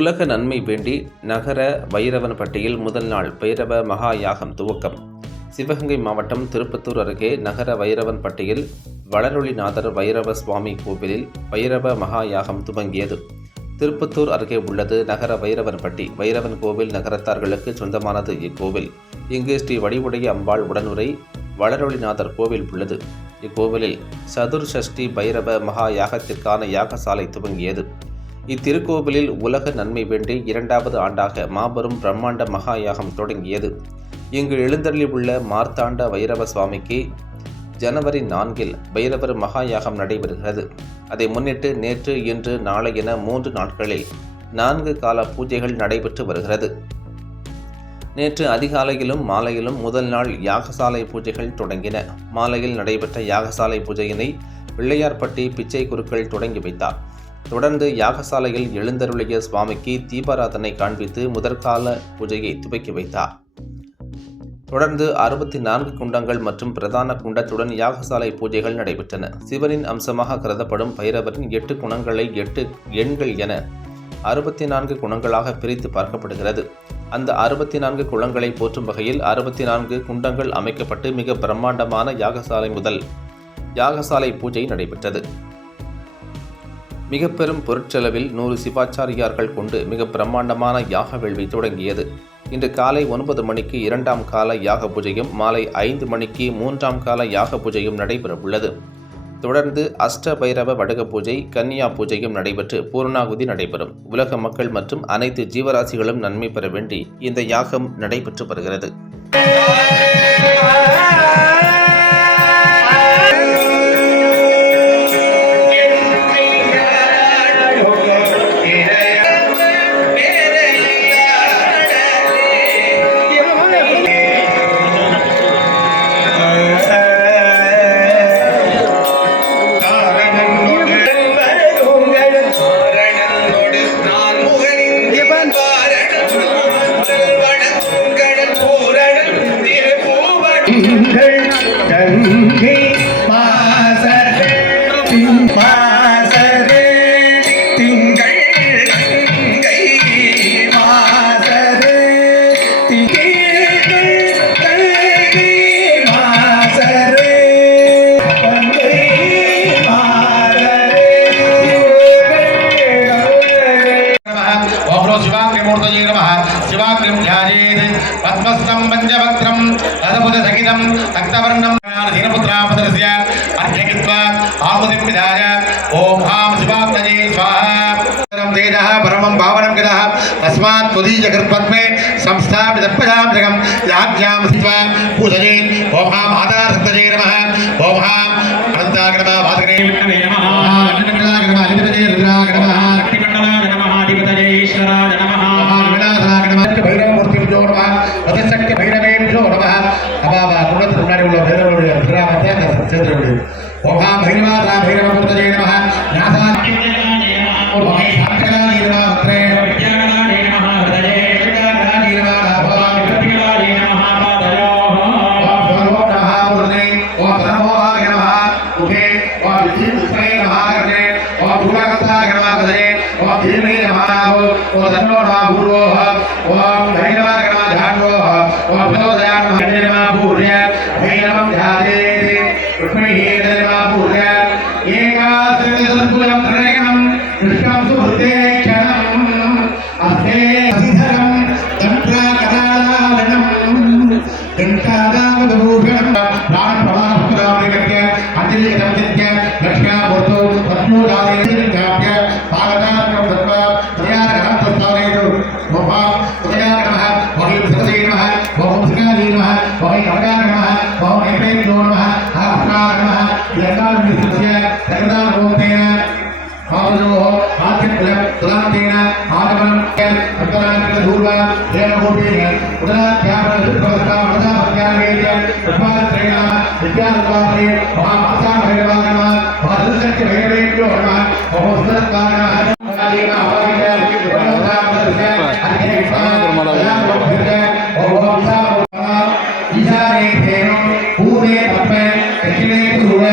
உலக நன்மை வேண்டி நகர வைரவன்பட்டியில் முதல் நாள் பைரவ மகா யாகம் துவக்கம். சிவகங்கை மாவட்டம் திருப்பத்தூர் அருகே நகர வைரவன்பட்டியில் வளரொளிநாதர் வைரவ சுவாமி கோவிலில் வைரவ மகா யாகம் துவங்கியது. திருப்பத்தூர் அருகே உள்ளது நகர வைரவன்பட்டி வைரவன் கோவில் நகரத்தார்களுக்கு சொந்தமானது இக்கோவில். இங்கு ஸ்ரீ வடிவுடைய அம்பாள் உடனுரை வளரொளிநாதர் கோவில் உள்ளது. இக்கோவிலில் சதுர் சஷ்டி பைரவ மகா யாகத்திற்கான யாகசாலை துவங்கியது. இத்திருக்கோவிலில் உலக நன்மை வேண்டி இரண்டாவது ஆண்டாக மாபெரும் பிரம்மாண்ட மகா யாகம் தொடங்கியது. இங்கு எழுந்தருளி உள்ள மார்த்தாண்ட வைரவ சுவாமிக்கு ஜனவரி நான்கில் பைரவர் மகா யாகம் நடைபெறுகிறது. அதை முன்னிட்டு நேற்று இன்று நாளை என மூன்று நாட்களில் நான்கு கால பூஜைகள் நடைபெற்று வருகிறது. நேற்று அதிகாலையிலும் மாலையிலும் முதல் நாள் யாகசாலை பூஜைகள் தொடங்கின. மாலையில் நடைபெற்ற யாகசாலை பூஜையினை பிள்ளையார்பட்டி பிச்சை குருக்கள் தொடங்கி வைத்தார். தொடர்ந்து யாகசாலையில் எழுந்தருளிய சுவாமிக்கு தீபாராதனை காண்பித்து முதற்கால பூஜையை துவக்கி வைத்தார். தொடர்ந்து அறுபத்தி நான்கு குண்டங்கள் மற்றும் பிரதான குண்டத்துடன் யாகசாலை பூஜைகள் நடைபெற்றன. சிவனின் அம்சமாக கருதப்படும் பைரவரின் எட்டு குணங்களை எட்டு எண்கள் என அறுபத்தி நான்கு குணங்களாக பிரித்து பார்க்கப்படுகிறது. அந்த அறுபத்தி நான்கு குளங்களை போற்றும் வகையில் அறுபத்தி நான்கு குண்டங்கள் அமைக்கப்பட்டு மிக பிரம்மாண்டமான யாகசாலை முதல் யாகசாலை பூஜை நடைபெற்றது. மிக பெரும் பொருட்செலவில் நூறு சிவாச்சாரியார்கள் கொண்டு மிக பிரம்மாண்டமான யாக வேள்வி தொடங்கியது. இன்று காலை ஒன்பது மணிக்கு இரண்டாம் கால யாக பூஜையும் மாலை ஐந்து மணிக்கு மூன்றாம் கால யாக பூஜையும் நடைபெற உள்ளது தொடர்ந்து அஷ்ட பைரவ வடக பூஜை கன்னியா பூஜையும் நடைபெற்று பூர்ணாகுதி நடைபெறும். உலக மக்கள் மற்றும் அனைத்து ஜீவராசிகளும் நன்மை பெற வேண்டி இந்த யாகம் நடைபெற்று வருகிறது. ध्यायेत् पद्मस्थं पञ्चवक्त्रम् अदभुतसहितम् रक्तवर्णं दीनपुत्रापदस्य अर्घ्यकृत्वा आहुतिं विधाय ॐ हाँ शिवाब्दजे स्वाहा। तेजः, परमं पावनं गतः, तस्मात् त्वदीयकृत्पद्मे संस्थापितपदाभ्यगं याभ्यां स्थित्वा पूजयेत् ॐ हाँ माता பாபா குணத்துக்கு முன்னாடி உள்ள பைரவருடைய பிராமத்தை அந்த சேர்த்துட முடியும் ஓகா பைரவா தா பைரவ குருத்தஜே நம நாசா ஓ தன்னோடா பூர்வோஹ ஓம் தைரவாகரமா ஜாண்டோஹ ஓம் आयुध्य जगदानुभूतेन आवजोः आद्यकुलान्तेन आगमनं अन्तरान्तधूर्वा देवभूतेन उदराध्यापनभक्तावदाभक्त्यावेद कृपात्रयणा विद्यारूपापने महाभाषाभैरवागमः भादृशक्यभैरवेभ्यो नमः मम सुन्दरकारणः पूरे तपे दक्षिणे पूर्वे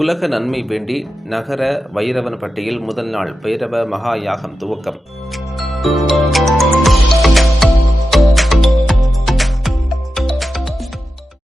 உலக நன்மை வேண்டி நகர வைரவன் பட்டியில் முதல் நாள் பைரவ மகா யாகம் துவக்கம்.